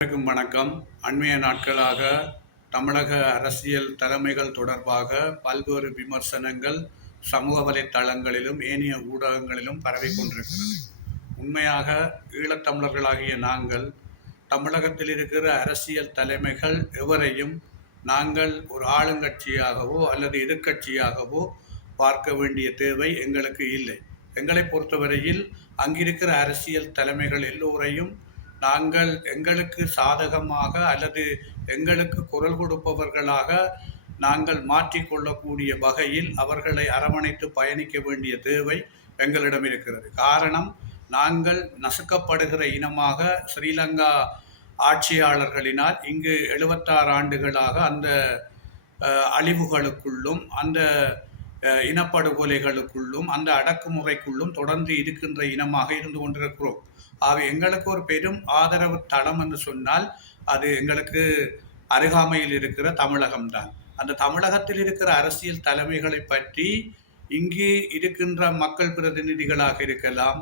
அனைவருக்கும் வணக்கம். அண்மைய நாட்களாக தமிழக அரசியல் தலைமைகள் தொடர்பாக பல்வேறு விமர்சனங்கள் சமூக வலைத்தளங்களிலும் ஏனைய ஊடகங்களிலும் பரவி கொண்டிருக்கிறது. உண்மையாக ஈழத்தமிழர்களாகிய நாங்கள் தமிழகத்தில் இருக்கிற அரசியல் தலைமைகள் எவரையும் நாங்கள் ஒரு ஆளுங்கட்சியாகவோ அல்லது எதிர்கட்சியாகவோ பார்க்க வேண்டிய தேவை எங்களுக்கு இல்லை. எங்களை பொறுத்தவரையில் அங்கிருக்கிற அரசியல் தலைமைகள் எல்லோரையும் நாங்கள் எங்களுக்கு சாதகமாக அல்லது எங்களுக்கு குரல் கொடுப்பவர்களாக நாங்கள் மாற்றிக்கொள்ளக்கூடிய வகையில் அவர்களை அரவணைத்து பயணிக்க வேண்டிய தேவை எங்களிடம் இருக்கிறது. காரணம், நாங்கள் நசுக்கப்படுகிற இனமாக ஸ்ரீலங்கா ஆட்சியாளர்களினால் இங்கு 76 ஆண்டுகளாக அந்த அழிவுகளுக்குள்ளும் அந்த இனப்படுகொலைகளுக்குள்ளும் அந்த அடக்குமுறைக்குள்ளும் தொடர்ந்து இருக்கின்ற இனமாக இருந்து கொண்டிருக்கிறோம். ஆக எங்களுக்கு ஒரு பெரும் ஆதரவு தளம் என்று சொன்னால் அது எங்களுக்கு அருகாமையில் இருக்கிற தமிழகம்தான். அந்த தமிழகத்தில் இருக்கிற அரசியல் தலைமைகளை பற்றி இங்கு இருக்கின்ற மக்கள் பிரதிநிதிகளாக இருக்கலாம்,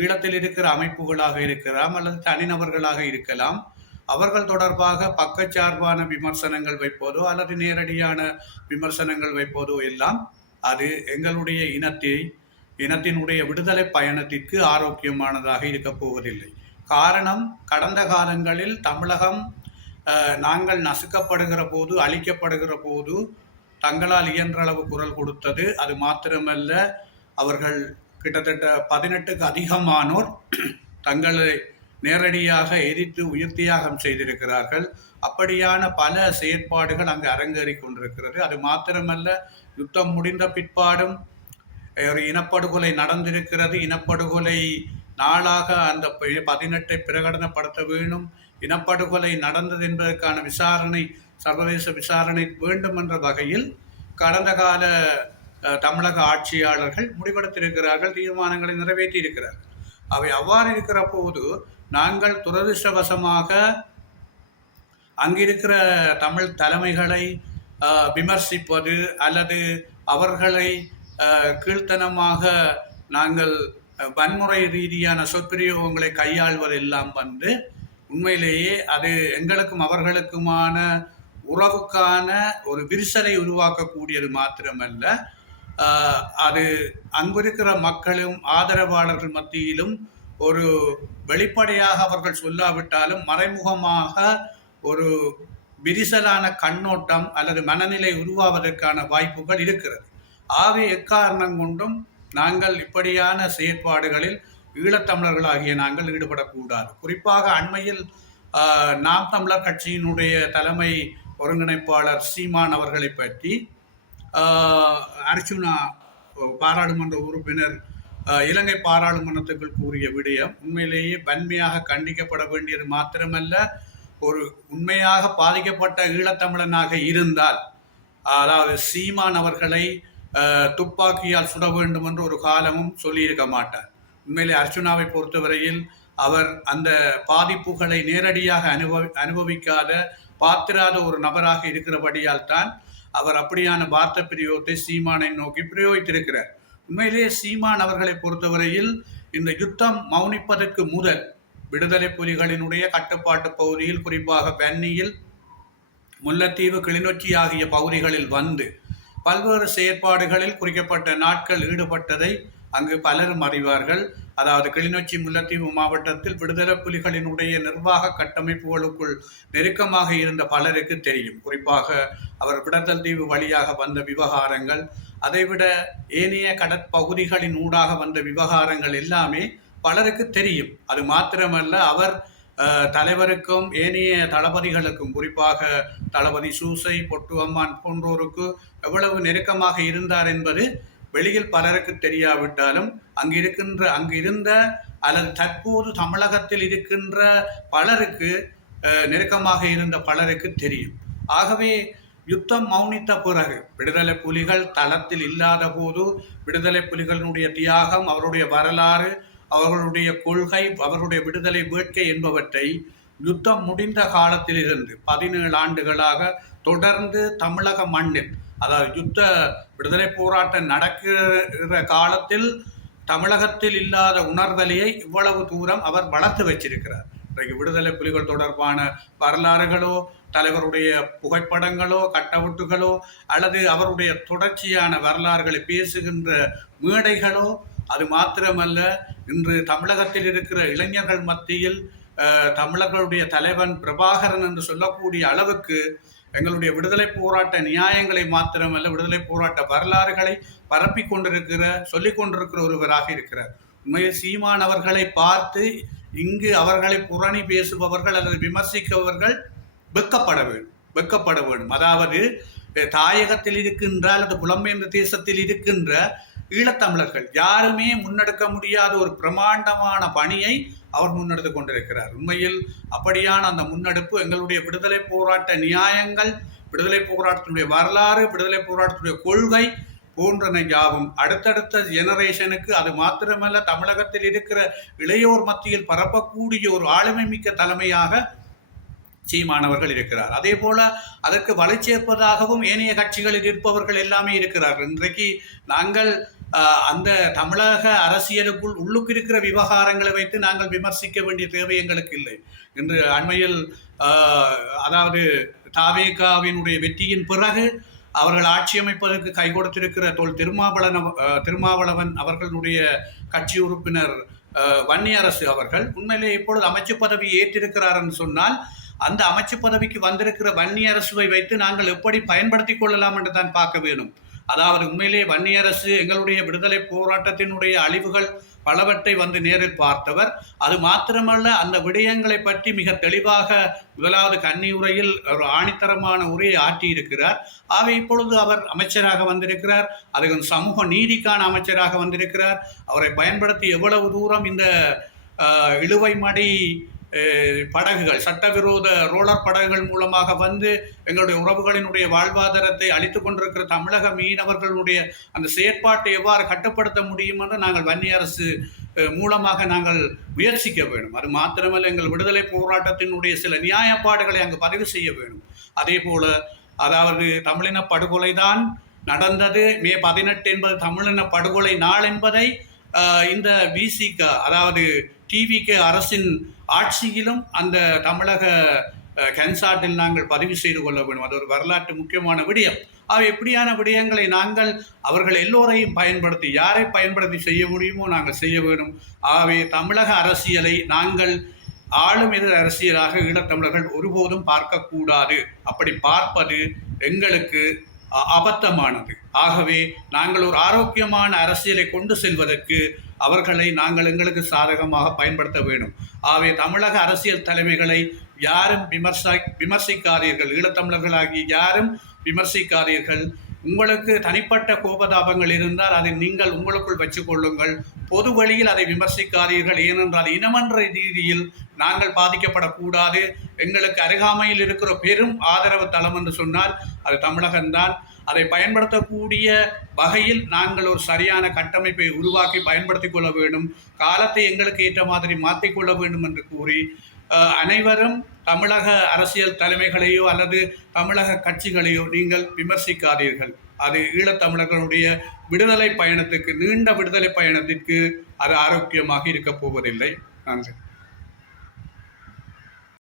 ஈழத்தில் இருக்கிற அமைப்புகளாக இருக்கலாம் அல்லது தனிநபர்களாக இருக்கலாம், அவர்கள் தொடர்பாக பக்கச்சார்பான விமர்சனங்கள் வைப்பதோ அல்லது நேரடியான விமர்சனங்கள் வைப்பதோ எல்லாம் அது எங்களுடைய இனத்தினுடைய விடுதலை பயணத்திற்கு ஆரோக்கியமானதாக இருக்கப் போவதில்லை. காரணம், கடந்த காலங்களில் தமிழகம் நாங்கள் நசுக்கப்படுகிற போது, அழிக்கப்படுகிற போது தங்களால் இயன்றளவு குரல் கொடுத்தது. அது மாத்திரமல்ல, அவர்கள் கிட்டத்தட்ட 18க்கு அதிகமானோர் தங்களை நேரடியாக எரித்து உயிர் தியாகம் செய்திருக்கிறார்கள். அப்படியான பல செயற்பாடுகள் அங்கு அரங்கேறி கொண்டிருக்கிறது. அது மாத்திரமல்ல, யுத்தம் முடிந்த பிற்பாடும் ஒரு இனப்படுகொலை நடந்திருக்கிறது. இனப்படுகொலை நாளாக அந்த 18 பிரகடனப்படுத்த வேணும். இனப்படுகொலை நடந்தது என்பதற்கான விசாரணை, சர்வதேச விசாரணை வேண்டும் என்ற வகையில் கடந்த கால தமிழக ஆட்சியாளர்கள் முடிவெடுத்திருக்கிறார்கள், தீர்மானங்களை நிறைவேற்றி இருக்கிறார்கள். அவை அவ்வாறு இருக்கிற போது நாங்கள் துரதிர்ஷ்டவசமாக அங்கிருக்கிற தமிழ் தலைமைகளை விமர்சிப்பது அல்லது அவர்களை கீழ்த்தனமாக நாங்கள் வன்முறை ரீதியான சொற்பிரயோகங்களை கையாள்வதெல்லாம் உண்மையிலேயே அது எங்களுக்கும் அவர்களுக்குமான உறவுக்கான ஒரு விரிசலை உருவாக்கக்கூடியது மாத்திரமல்ல, அது அங்கிருக்கிற மக்களும் ஆதரவாளர்கள் மத்தியிலும் ஒரு வெளிப்படையாக அவர்கள் சொல்லாவிட்டாலும் மறைமுகமாக ஒரு விரிசலான கண்ணோட்டம் அல்லது மனநிலை உருவாவதற்கான வாய்ப்புகள் இருக்கிறது. ஆகவே எக்காரணம் கொண்டும் நாங்கள் இப்படியான செயற்பாடுகளில் ஈழத்தமிழர்களாகிய நாங்கள் ஈடுபடக்கூடாது. குறிப்பாக அண்மையில் நாம் தமிழர் கட்சியினுடைய தலைமை ஒருங்கிணைப்பாளர் சீமான் அவர்களை பற்றி அர்ச்சுனா பாராளுமன்ற உறுப்பினர் இலங்கை பாராளுமன்றத்துக்குள் கூறிய விடயம் உண்மையிலேயே வன்மையாக கண்டிக்கப்பட வேண்டியது மாத்திரமல்ல, ஒரு உண்மையாக பாதிக்கப்பட்ட ஈழத்தமிழனாக இருந்தால், அதாவது சீமான் அவர்களை துப்பாக்கியால் சுட வேண்டும் என்று ஒரு காலமும் சொல்லியிருக்க மாட்டார். உண்மையிலே அர்ச்சுனாவை பொறுத்தவரையில் அவர் அந்த பாதிப்புகளை நேரடியாக அனுபவிக்காத பார்த்திராத ஒரு நபராக இருக்கிறபடியால் தான் அவர் அப்படியான வார்த்தை பிரயோகத்தை சீமானை நோக்கி பிரயோகித்திருக்கிறார். உண்மையிலேயே சீமான் அவர்களை பொறுத்தவரையில் இந்த யுத்தம் மௌனிப்பதற்கு முதல் விடுதலை புலிகளினுடைய கட்டுப்பாட்டு பகுதியில், குறிப்பாக வன்னியில், முல்லைத்தீவு, கிளிநொச்சி ஆகிய பகுதிகளில் பல்வேறு செயற்பாடுகளில் குறிக்கப்பட்ட நாட்கள் ஈடுபட்டதை அங்கு பலரும் அறிவார்கள். அதாவது கிளிநொச்சி, முல்லைத்தீவு மாவட்டத்தில் விடுதலை புலிகளினுடைய நிர்வாக கட்டமைப்புகளுக்குள் நெருக்கமாக இருந்த பலருக்கு தெரியும். குறிப்பாக அவர் விடத்தல் தீவு வழியாக வந்த விவகாரங்கள், அதைவிட ஏனைய கடற்பகுதிகளின் ஊடாக வந்த விவகாரங்கள் எல்லாமே பலருக்கு தெரியும். அது மாத்திரமல்ல, அவர் தலைவருக்கும் ஏனைய தளபதிகளுக்கும், குறிப்பாக தளபதி சூசை, பொட்டு அம்மான் போன்றோருக்கு எவ்வளவு நெருக்கமாக இருந்தார் என்பது வெளியில் பலருக்கு தெரியாவிட்டாலும் அங்கிருந்த அல்லது தற்போது தமிழகத்தில் இருக்கின்ற பலருக்கு, நெருக்கமாக இருந்த பலருக்கு தெரியும். ஆகவே யுத்தம் மௌனித்த பிறகு, விடுதலை புலிகள் தளத்தில் இல்லாத போது விடுதலை புலிகளினுடைய தியாகம், அவருடைய வரலாறு, அவர்களுடைய கொள்கை, அவருடைய விடுதலை வேட்கை என்பவற்றை யுத்தம் முடிந்த காலத்திலிருந்து 17 ஆண்டுகளாக தொடர்ந்து தமிழக மண்ணில், அதாவது யுத்த விடுதலை போராட்டம் நடக்கிற காலத்தில் தமிழகத்தில் இல்லாத உணர்வலியை இவ்வளவு தூரம் அவர் வளர்த்து வச்சிருக்கிறார். இன்றைக்கு விடுதலை புலிகள் தொடர்பான வரலாறுகளோ, தலைவருடைய புகைப்படங்களோ, கட்டவுட்டுகளோ, அல்லது அவருடைய தொடர்ச்சியான வரலாறுகளை பேசுகின்ற மேடைகளோ, அது மாத்திரமல்ல, இன்று தமிழகத்தில் இருக்கிற இளைஞர்கள் மத்தியில் தமிழர்களுடைய தலைவன் பிரபாகரன் என்று சொல்லக்கூடிய அளவுக்கு எங்களுடைய விடுதலை போராட்ட நியாயங்களை மாத்திரமல்ல, விடுதலை போராட்ட வரலாறுகளை பரப்பி கொண்டிருக்கிற, சொல்லிக் கொண்டிருக்கிற ஒருவராக இருக்கிறார். உண்மையில் சீமான் அவர்களை பார்த்து இங்கு அவர்களை புரணி பேசுபவர்கள் அல்லது விமர்சிப்பவர்கள் வெக்கப்பட வேண்டும். அதாவது தாயகத்தில் இருக்கின்ற அல்லது புலம்பெயர்ந்த தேசத்தில் இருக்கின்ற ஈழத்தமிழர்கள் யாருமே முன்னெடுக்க முடியாத ஒரு பிரமாண்டமான பணியை அவர் முன்னெடுத்து கொண்டிருக்கிறார். உண்மையில் அப்படியான அந்த முன்னெடுப்பு எங்களுடைய விடுதலை போராட்ட நியாயங்கள், விடுதலை போராட்டத்தினுடைய வரலாறு, விடுதலை போராட்டத்துடைய கொள்கை போன்றன யாவும் அடுத்தடுத்த ஜெனரேஷனுக்கு, அது மாத்திரமல்ல தமிழகத்தில் இருக்கிற இளையோர் மத்தியில் பரப்பக்கூடிய ஒரு ஆளுமை மிக்க தலைமையாக சீமானவர்கள் இருக்கிறார். அதே போல அதற்கு வலை சேர்ப்பதாகவும் ஏனைய கட்சிகளில் இருப்பவர்கள் எல்லாமே இருக்கிறார்கள். இன்றைக்கு நாங்கள் அந்த தமிழக அரசியலுக்குள் உள்ளுக்கு இருக்கிற விவகாரங்களை வைத்து நாங்கள் விமர்சிக்க வேண்டிய தேவை எங்களுக்கு இல்லை. இன்று அண்மையில் அதாவது தாவேகாவினுடைய வெற்றியின் பிறகு அவர்கள் ஆட்சி அமைப்பதற்கு கை கொடுத்திருக்கிற திருமாவளவன் அவர்களுடைய கட்சி உறுப்பினர் வன்னியரசு அவர்கள் உண்மையிலே இப்பொழுது அமைச்சு பதவி ஏற்றிருக்கிறார் என்று சொன்னால், அந்த அமைச்சு பதவிக்கு வந்திருக்கிற வன்னியரசுவை வைத்து நாங்கள் எப்படி பயன்படுத்தி கொள்ளலாம் என்று தான் பார்க்க வேண்டும். அதாவது உண்மையிலே வன்னியரசு எங்களுடைய விடுதலை போராட்டத்தினுடைய அழிவுகள் பலவற்றை வந்து நேரில் பார்த்தவர். அது மாத்திரமல்ல, அந்த விடயங்களை பற்றி மிக தெளிவாக முதலாவது கன்னி உரையில் ஒரு ஆணித்தரமான உரையை ஆற்றியிருக்கிறார். ஆகவே இப்பொழுது அவர் அமைச்சராக வந்திருக்கிறார், அது சமூக நீதிக்கான அமைச்சராக வந்திருக்கிறார். அவரை பயன்படுத்தி எவ்வளவு தூரம் இந்த இழுவை மடி படகுகள், சட்டவிரோத ரோலர் படகுகள் மூலமாக வந்து எங்களுடைய உறவுகளினுடைய வாழ்வாதாரத்தை அளித்து கொண்டிருக்கிற தமிழக மீனவர்களுடைய அந்த செயற்பாட்டை எவ்வாறு கட்டுப்படுத்த முடியும் என்று நாங்கள் வன்னியரசு மூலமாக நாங்கள் முயற்சிக்க வேண்டும். அது மாத்திரமல்ல, எங்கள் விடுதலை போராட்டத்தினுடைய சில நியாயப்பாடுகளை அங்கு பதிவு செய்ய வேண்டும். அதே போல அதாவது தமிழின படுகொலை தான் நடந்தது, மே 18 என்பது தமிழின படுகொலை நாள் என்பதை இந்த விசிக அதாவது டிவிகே அரசின் ஆட்சியிலும் அந்த தமிழக கன்சார்ட்டில் நாங்கள் பதிவு செய்து கொள்ள வேண்டும். அது ஒரு வரலாற்று முக்கியமான விடயம். அவை எப்படியான விடயங்களை நாங்கள் அவர்கள் எல்லோரையும் பயன்படுத்தி, யாரை பயன்படுத்தி செய்ய முடியுமோ நாங்கள் செய்ய வேண்டும். ஆகவே தமிழக அரசியலை நாங்கள் ஆளும் எதிர் அரசியலாக ஈழத்தமிழர்கள் ஒருபோதும் பார்க்கக்கூடாது. அப்படி பார்ப்பது எங்களுக்கு அபத்தமானது. ஆகவே நாங்கள் ஒரு ஆரோக்கியமான அரசியலை கொண்டு செல்வதற்கு அவர்களை நாங்கள் எங்களுக்கு சாதகமாக பயன்படுத்த வேண்டும். ஆகவே தமிழக அரசியல் தலைமைகளை யாரும் விமர்சிக்காதீர்கள். ஈழத்தமிழர்களாகி யாரும் விமர்சிக்காதீர்கள். உங்களுக்கு தனிப்பட்ட கோபதாபங்கள் இருந்தால் அதை நீங்கள் உங்களுக்குள் வச்சு கொள்ளுங்கள். பொது வழியில் அதை விமர்சிக்காதீர்கள். ஏனென்றால் இனமன்ற ரீதியில் நாங்கள் பாதிக்கப்படக்கூடாது. எங்களுக்கு அருகாமையில் இருக்கிற பெரும் ஆதரவு தளம் என்று சொன்னால் அது தமிழகம்தான். அதை பயன்படுத்தக்கூடிய வகையில் நாங்கள் ஒரு சரியான கட்டமைப்பை உருவாக்கி பயன்படுத்தி கொள்ள வேண்டும். காலத்தை எங்களுக்கு ஏற்ற மாதிரி மாற்றிக்கொள்ள வேண்டும் என்று கூறி அனைவரும் தமிழக அரசியல் தலைமைகளையோ அல்லது தமிழக கட்சிகளையோ நீங்கள் விமர்சிக்காதீர்கள். அது ஈழத்தமிழர்களுடைய விடுதலை பயணத்துக்கு, நீண்ட விடுதலை பயணத்திற்கு அது ஆரோக்கியமாக இருக்கப் போவதில்லை. நன்றி.